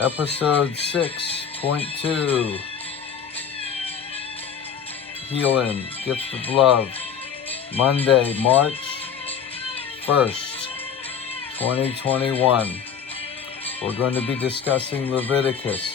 Episode 6.2, Healing, Gift of Love, Monday, March 1st, 2021. We're going to be discussing Leviticus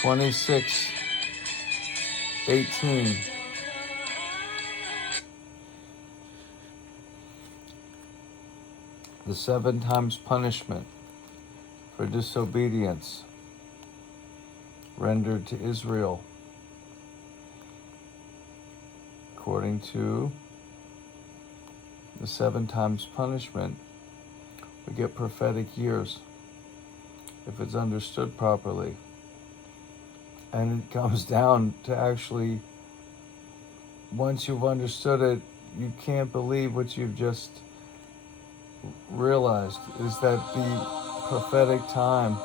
26:18. The 7 times punishment for disobedience rendered to Israel. According to the 7 times punishment, we get prophetic years if it's understood properly. And it comes down to actually, once you've understood it, you can't believe what you've just realized, is that the prophetic time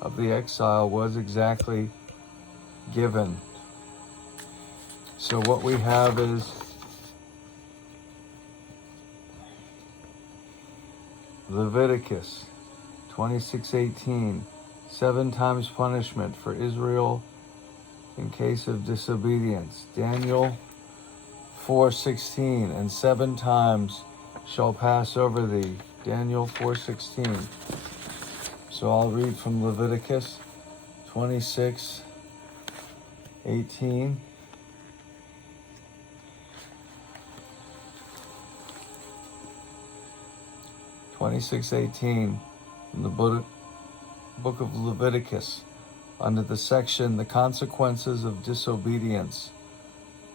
of the exile was exactly given. So what we have is Leviticus 26:18, 7 times punishment for Israel in case of disobedience. Daniel 4:16, and 7 times shall pass over thee. Daniel 4:16. So I'll read from Leviticus 26:18. From the book of Leviticus, under the section, the consequences of disobedience.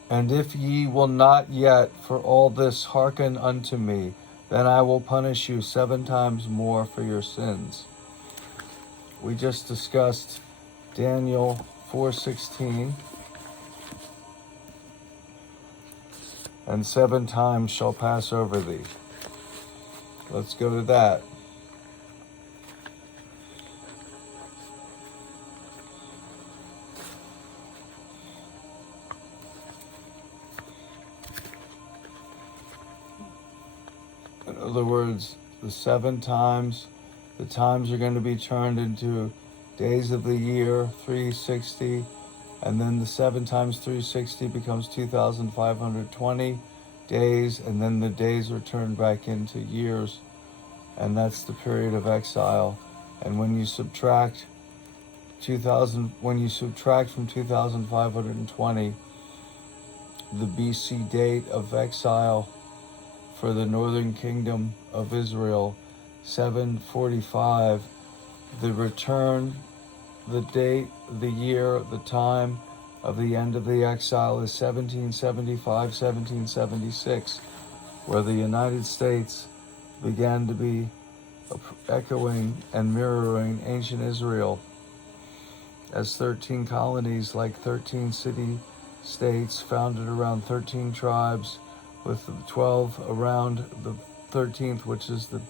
And if ye will not yet for all this hearken unto me, then I will punish you 7 times more for your sins. We just discussed Daniel 4:16, and 7 times shall pass over thee. Let's go to that. In other words, the 7 times, the times are going to be turned into days of the year, 360, and then the 7 times 360 becomes 2,520 days, and then the days are turned back into years, and that's the period of exile. And when you subtract from 2,520 the BC date of exile for the northern kingdom of Israel, 745, the return, the date, the year, the time of the end of the exile is 1775, 1776, where the United States began to be echoing and mirroring ancient Israel as 13 colonies, like 13 city-states founded around 13 tribes, with 12 around the 13th, which is the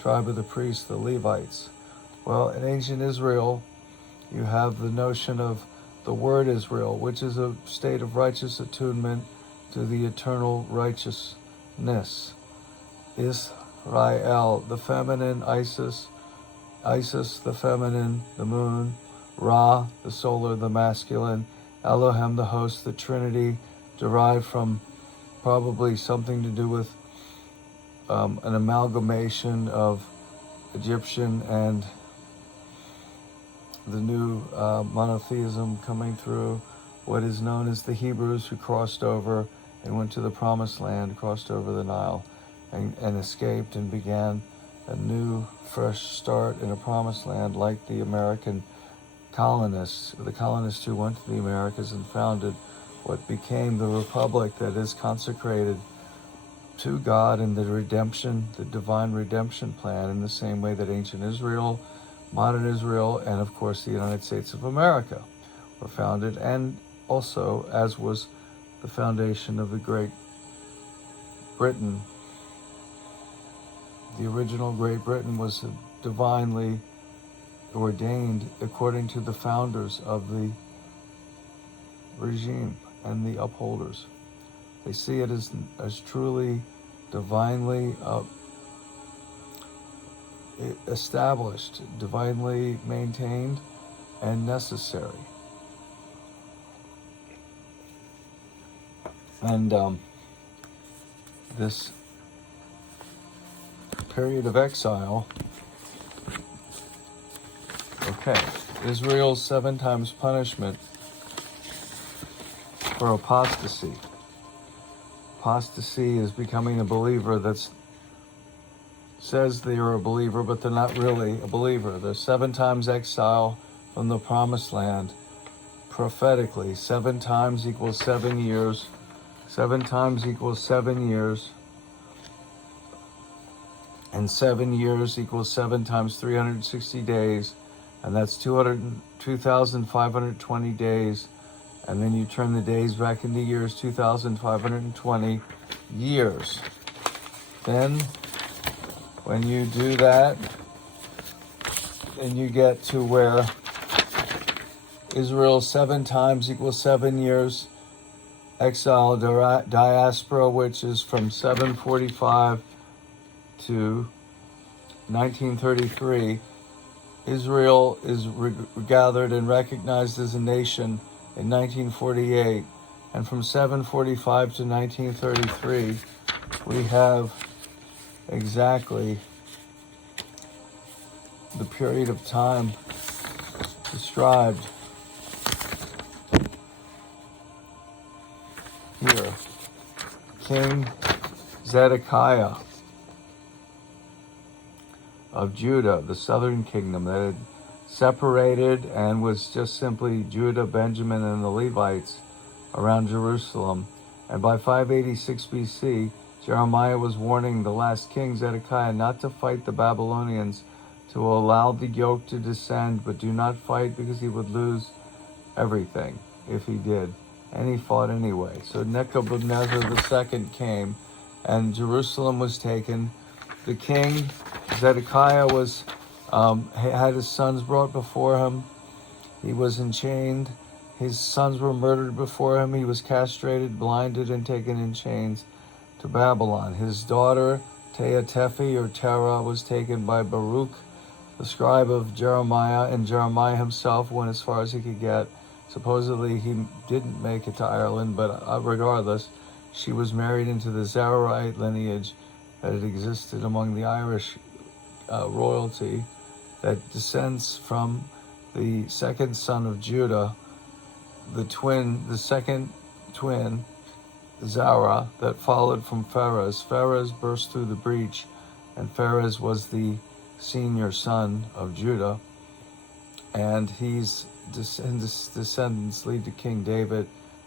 tribe of the priests, the Levites. Well, in ancient Israel, you have the notion of the word Israel, which is a state of righteous attunement to the eternal righteousness. Israel, the feminine, Isis the feminine, the moon, Ra, the solar, the masculine, Elohim, the host, the Trinity, derived from probably something to do with an amalgamation of Egyptian and the new monotheism coming through, what is known as the Hebrews, who crossed over and went to the promised land, crossed over the Nile, and escaped and began a new, fresh start in a promised land, like the American colonists, the colonists who went to the Americas and founded what became the republic that is consecrated to God and the redemption, the divine redemption plan, in the same way that ancient Israel, modern Israel, and of course the United States of America were founded, and also as was the foundation of the Great Britain. The original Great Britain was divinely ordained according to the founders of the regime and the upholders. They see it as truly divinely established, divinely maintained, and necessary. And this period of exile, okay, Israel's 7 times punishment for apostasy. Apostasy is becoming a believer that says they're a believer, but they're not really a believer. They're 7 times exile from the promised land. Prophetically, 7 times equals 7 years. 7 times equals 7 years. And 7 years equals 7 times 360 days. And that's 2,520 days. And then you turn the days back into years, 2,520 years. Then, when you do that, then you get to where Israel 7 times equals 7 years. Exile diaspora, which is from 745 to 1933. Israel is gathered and recognized as a nation in 1948, and from 745 to 1933, we have exactly the period of time described here. King Zedekiah of Judah, the southern kingdom that had separated and was just simply Judah, Benjamin, and the Levites around Jerusalem. And by 586 BC, Jeremiah was warning the last king, Zedekiah, not to fight the Babylonians, to allow the yoke to descend, but do not fight because he would lose everything if he did. And he fought anyway. So Nebuchadnezzar II came, and Jerusalem was taken. The king, Zedekiah, was had his sons brought before him. He was enchained. His sons were murdered before him. He was castrated, blinded, and taken in chains to Babylon. His daughter, Tehatefi, or Terah, was taken by Baruch, the scribe of Jeremiah, and Jeremiah himself went as far as he could get. Supposedly he didn't make it to Ireland, but regardless, she was married into the Zarahite lineage that had existed among the Irish royalty that descends from the second son of Judah, the second twin, Zara, that followed from Pharez. Pharez burst through the breach, and Pharez was the senior son of Judah, and his descendants lead to King David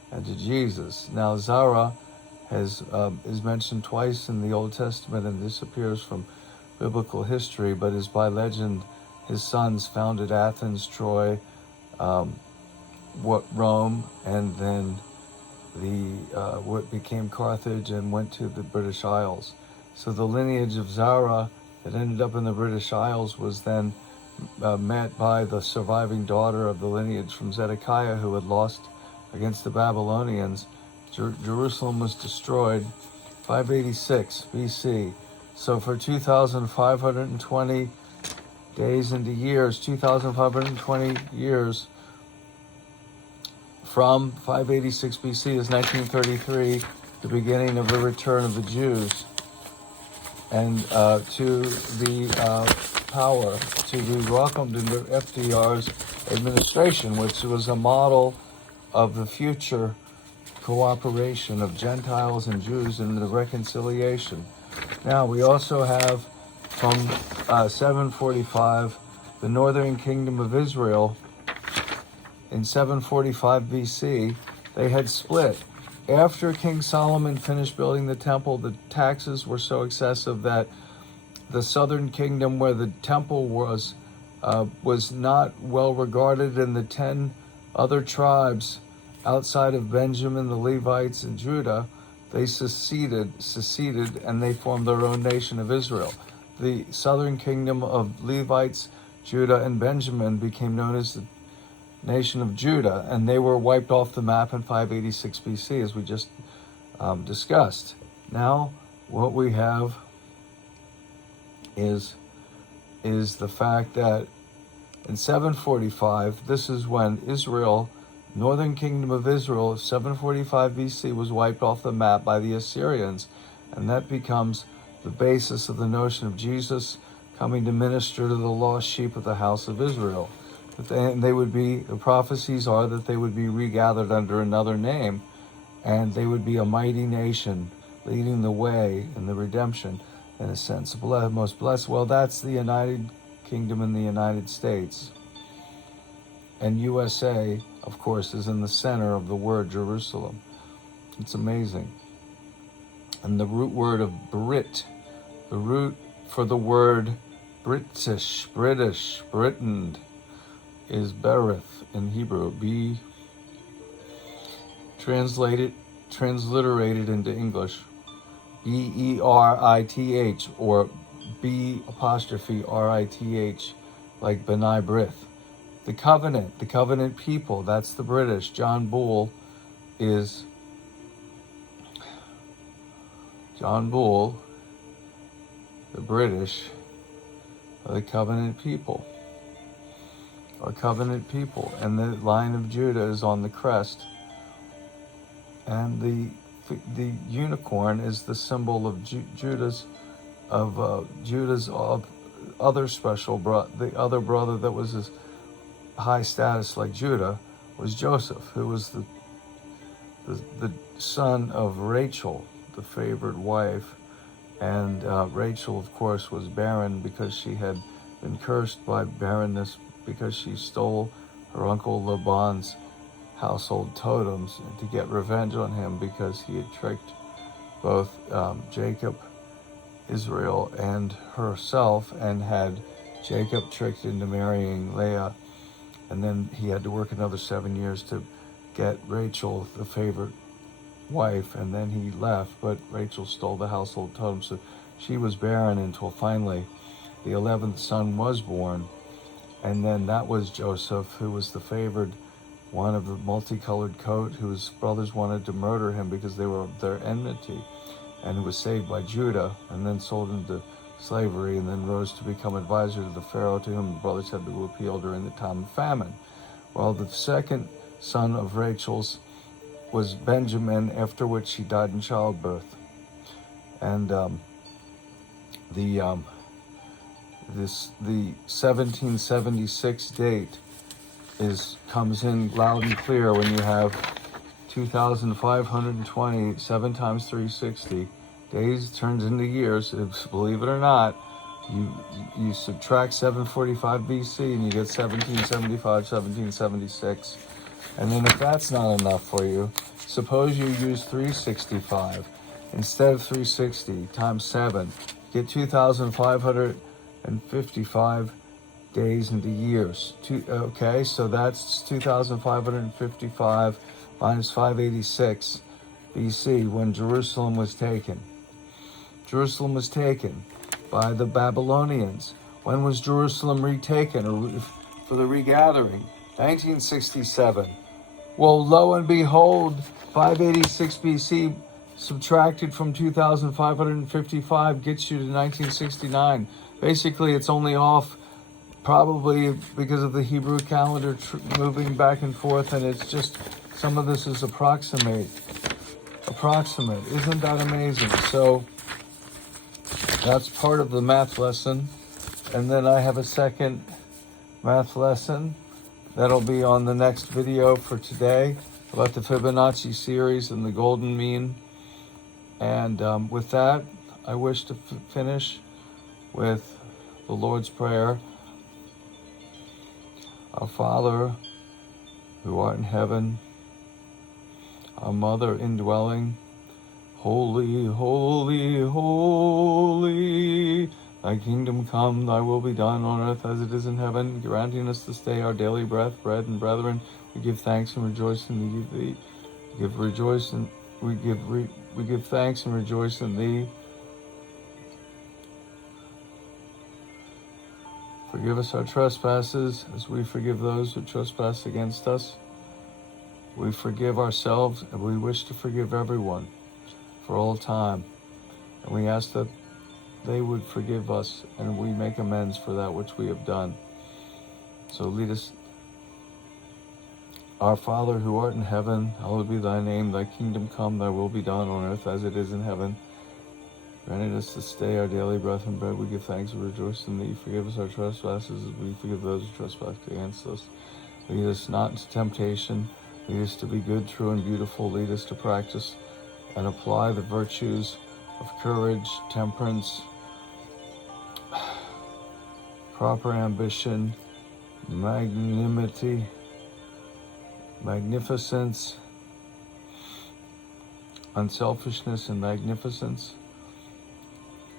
and to Jesus. Now Zara is mentioned twice in the Old Testament and disappears from biblical history, but is by legend his sons founded Athens, Troy, Rome, and then what became Carthage and went to the British Isles. So the lineage of Zara that ended up in the British Isles was then met by the surviving daughter of the lineage from Zedekiah, who had lost against the Babylonians. Jerusalem was destroyed 586 BC. So for 2,520 days into years, 2,520 years from 586 BC is 1933, the beginning of the return of the Jews and to the power, to be welcomed into FDR's administration, which was a model of the future cooperation of Gentiles and Jews in the reconciliation. Now, we also have from 745, the northern kingdom of Israel. In 745 BC, they had split. After King Solomon finished building the temple, the taxes were so excessive that the southern kingdom, where the temple was not well regarded, and the 10 other tribes outside of Benjamin, the Levites, and Judah, they seceded, and they formed their own nation of Israel. The southern kingdom of Levites, Judah, and Benjamin became known as the nation of Judah, and they were wiped off the map in 586 BC, as we just discussed. Now, what we have is is the fact that in 745, this is when Israel, northern kingdom of Israel, 745 BC, was wiped off the map by the Assyrians. And that becomes the basis of the notion of Jesus coming to minister to the lost sheep of the house of Israel. And they would be, the prophecies are that they would be regathered under another name, and they would be a mighty nation leading the way in the redemption, in a sense. Most blessed. Well, that's the United Kingdom in the United States. And USA, of course, is in the center of the word Jerusalem. It's amazing. And the root word of Brit, the root for the word British, Britain, is Berith in Hebrew. Be transliterated into English. B-E-R-I-T-H, or B''R-I-T-H, like B'nai Brith. The covenant people, that's the British. John Bull, the British, are the covenant people. And the line of Judah is on the crest. And the unicorn is the symbol of Judah's other special the other brother that was his high status like Judah was Joseph, who was the son of Rachel, the favored wife. And Rachel, of course, was barren because she had been cursed by barrenness because she stole her uncle Laban's household totems to get revenge on him because he had tricked both Jacob, Israel, and herself, and had Jacob tricked into marrying Leah. And then he had to work another 7 years to get Rachel, the favorite wife, and then he left, but Rachel stole the household totem. So she was barren until finally the 11th son was born. And then that was Joseph, who was the favored one of the multicolored coat, whose brothers wanted to murder him because they were of their enmity, and who was saved by Judah and then sold into slavery, and then rose to become advisor to the Pharaoh, to whom the brothers had to appeal during the time of famine. Well, the second son of Rachel's was Benjamin, after which she died in childbirth. And the 1776 date comes in loud and clear when you have 2,520, 7 times 360 days turns into years. Believe it or not, you subtract 745 BC and you get 1775, 1776. And then if that's not enough for you, suppose you use 365 instead of 360 times 7. Get 2,555 days into years. Okay, so that's 2,555 minus 586 BC when Jerusalem was taken. Jerusalem was taken by the Babylonians. When was Jerusalem retaken for the regathering? 1967. Well, lo and behold, 586 BC subtracted from 2,555 gets you to 1969. Basically, it's only off probably because of the Hebrew calendar moving back and forth, and it's just, some of this is approximate. Isn't that amazing? So that's part of the math lesson. And then I have a second math lesson that'll be on the next video for today about the Fibonacci series and the golden mean. And with that, I wish to finish with the Lord's Prayer. Our Father, who art in heaven, our Mother indwelling, holy, holy, holy, thy kingdom come, thy will be done on earth as it is in heaven, granting us this day our daily bread, and brethren, we give thanks and rejoice in thee. We give thanks and rejoice in thee. Forgive us our trespasses, as we forgive those who trespass against us. We forgive ourselves, and we wish to forgive everyone for all time. And we ask that they would forgive us and we make amends for that which we have done. So lead us. Our Father who art in heaven, hallowed be thy name. Thy kingdom come, thy will be done on earth as it is in heaven. Grant us this day our daily bread and bread. We give thanks and rejoice in thee. Forgive us our trespasses as we forgive those who trespass against us. Lead us not into temptation. Lead us to be good, true, and beautiful. Lead us to practice and apply the virtues of courage, temperance, proper ambition, magnanimity, magnificence, unselfishness and magnificence,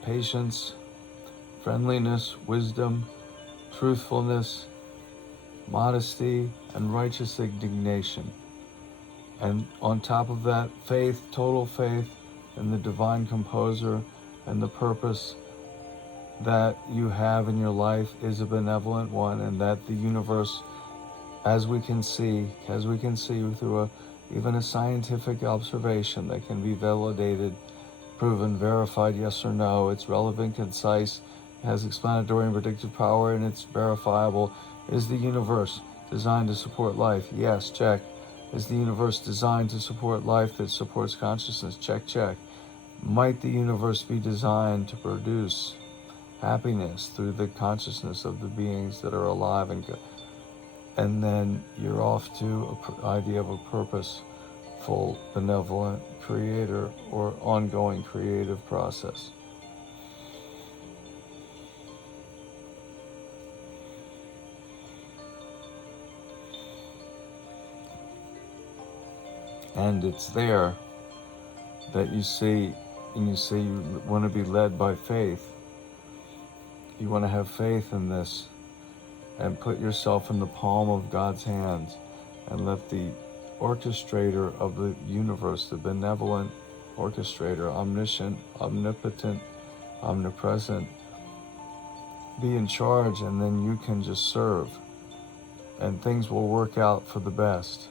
patience, friendliness, wisdom, truthfulness, modesty, and righteous indignation. And on top of that, faith, total faith in the divine composer and the purpose that you have in your life is a benevolent one, and that the universe, as we can see through even a scientific observation that can be validated, proven, verified, yes or no, it's relevant, concise, has explanatory and predictive power, and it's verifiable. Is the universe designed to support life? Yes, check. Is the universe designed to support life that supports consciousness? Check, check. Might the universe be designed to produce happiness through the consciousness of the beings that are alive and then you're off to an idea of a purposeful, benevolent creator or ongoing creative process. And it's there that you see, and you say you want to be led by faith. You want to have faith in this and put yourself in the palm of God's hands and let the orchestrator of the universe, the benevolent orchestrator, omniscient, omnipotent, omnipresent, be in charge, and then you can just serve and things will work out for the best.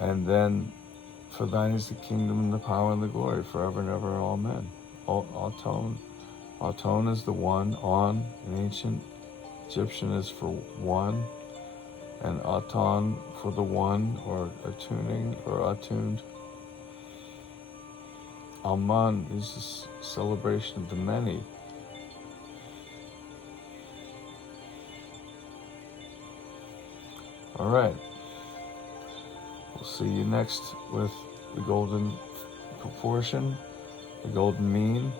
And then, for thine is the kingdom and the power and the glory forever and ever. Amen. Aton is the one. On, in ancient Egyptian, is for one. And Aton for the one, or attuning, or attuned. Alman is a celebration of the many. All right. We'll see you next with the golden proportion, the golden mean.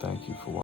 Thank you for watching.